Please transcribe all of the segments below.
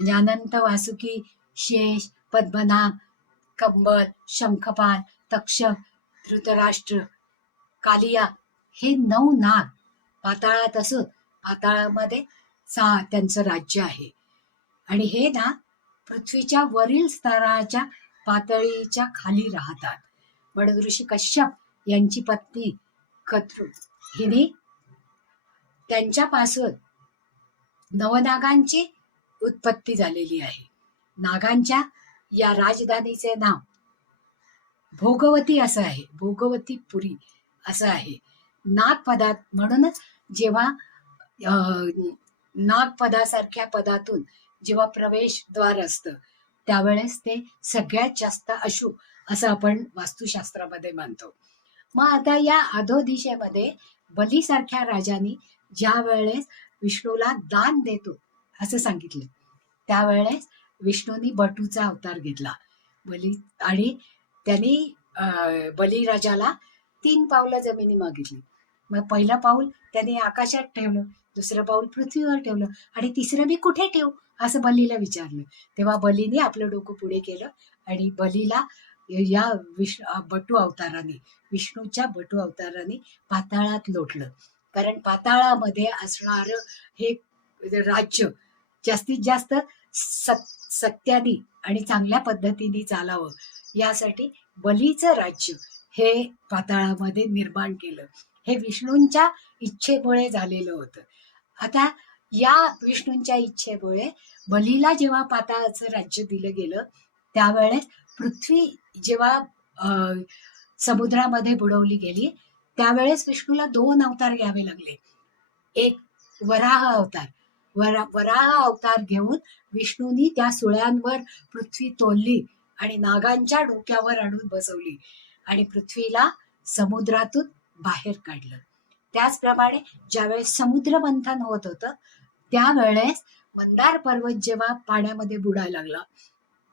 म्हणजे अनंत, वासुकी, शेष, पद्मनाभ, कंबल, शंखपाल, तक्षक, धृतराष्ट्र, कालिया हे 9 नाग पाताळात असून पाताळामध्ये त्यांचं राज्य आहे. आणि हे ना पृथ्वीच्या वरील स्तराच्या पातळीच्या खाली राहतात. म्हणून ऋषी कश्यप यांची पत्नी कद्रू हिने त्यांच्यापासून नवनागांची उत्पत्ती झालेली आहे. नागांच्या या राजधानीचे नाव भोगवती असं आहे, भोगवतीपुरी असं आहे. नागपदात म्हणूनच जेव्हा नागपदासारख्या पदातून जेव्हा प्रवेशद्वार असतं त्यावेळेस ते सगळ्यात जास्त अशुभ असं आपण वास्तुशास्त्रामध्ये मानतो. मग आता या अधोदिशेमध्ये बलीसारख्या राजाने ज्या वेळेस विष्णूला दान देतो असं सांगितलं, त्यावेळेस विष्णूंनी बटूचा अवतार घेतला बली, आणि त्यांनी बलिराजाला 3 पावलं जमिनी मागितली. मग पहिलं पाऊल त्याने आकाशात ठेवलं, दुसरं पाऊल पृथ्वीवर ठेवलं, आणि तिसरं मी कुठे ठेवू असं बलीला विचारलं. तेव्हा बलीने आपलं डोकं पुढे केलं आणि बलीला या बटू अवताराने, विष्णूच्या बटू अवताराने पाताळात लोटलं. कारण पाताळामध्ये असणार हे राज्य जास्तीत जास्त सत्याने आणि चांगल्या पद्धतीने चालावं यासाठी बलीचं राज्य हे पाताळामध्ये निर्माण केलं. हे विष्णूंच्या इच्छेमुळे झालेलं होतं. आता या विष्णूंच्या इच्छेमुळे बलीला जेव्हा पाताळाचं राज्य दिलं गेलं त्यावेळेस पृथ्वी जेव्हा समुद्रामध्ये बुडवली गेली त्यावेळेस विष्णूला 2 अवतार घ्यावे लागले. एक वराह अवतार, वराह अवतार घेऊन विष्णूंनी त्या सुळ्यांवर पृथ्वी तोलली आणि नागांच्या डोक्यावर आणून बसवली आणि पृथ्वीला समुद्रातून बाहेर काढलं. त्याचप्रमाणे ज्यावेळेस समुद्र मंथन होत होतं त्यावेळेस मंदार पर्वत जेव्हा पाण्यामध्ये बुडायला लागला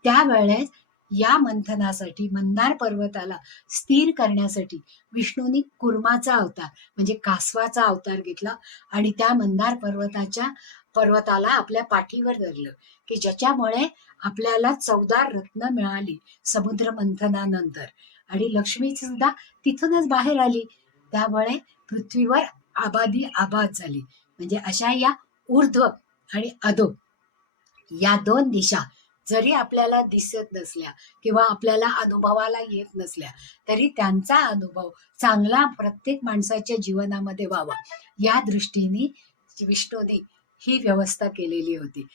त्यावेळेस या मंथनासाठी मंदार पर्वताला स्थिर करण्यासाठी विष्णूंनी कुर्माचा अवतार म्हणजे कासवाचा अवतार घेतला आणि त्या मंदार पर्वताला आपल्या पाठीवर धरलं की ज्याच्यामुळे आपल्याला 14 रत्न मिळाली समुद्र मंथनानंतर, आणि लक्ष्मी सुद्धा तिथूनच बाहेर आली. त्यामुळे पृथ्वीवर आबाद झाली. म्हणजे अशा या ऊर्ध्व आणि अधो या 2 दिशा जरी आपल्याला दिसत नसल्या किंवा आपल्याला अनुभवाला येत नसल्या तरी त्यांचा अनुभव चांगला प्रत्येक माणसाच्या जीवनामध्ये व्हावा या दृष्टीने विष्णूने ही व्यवस्था केलेली होती.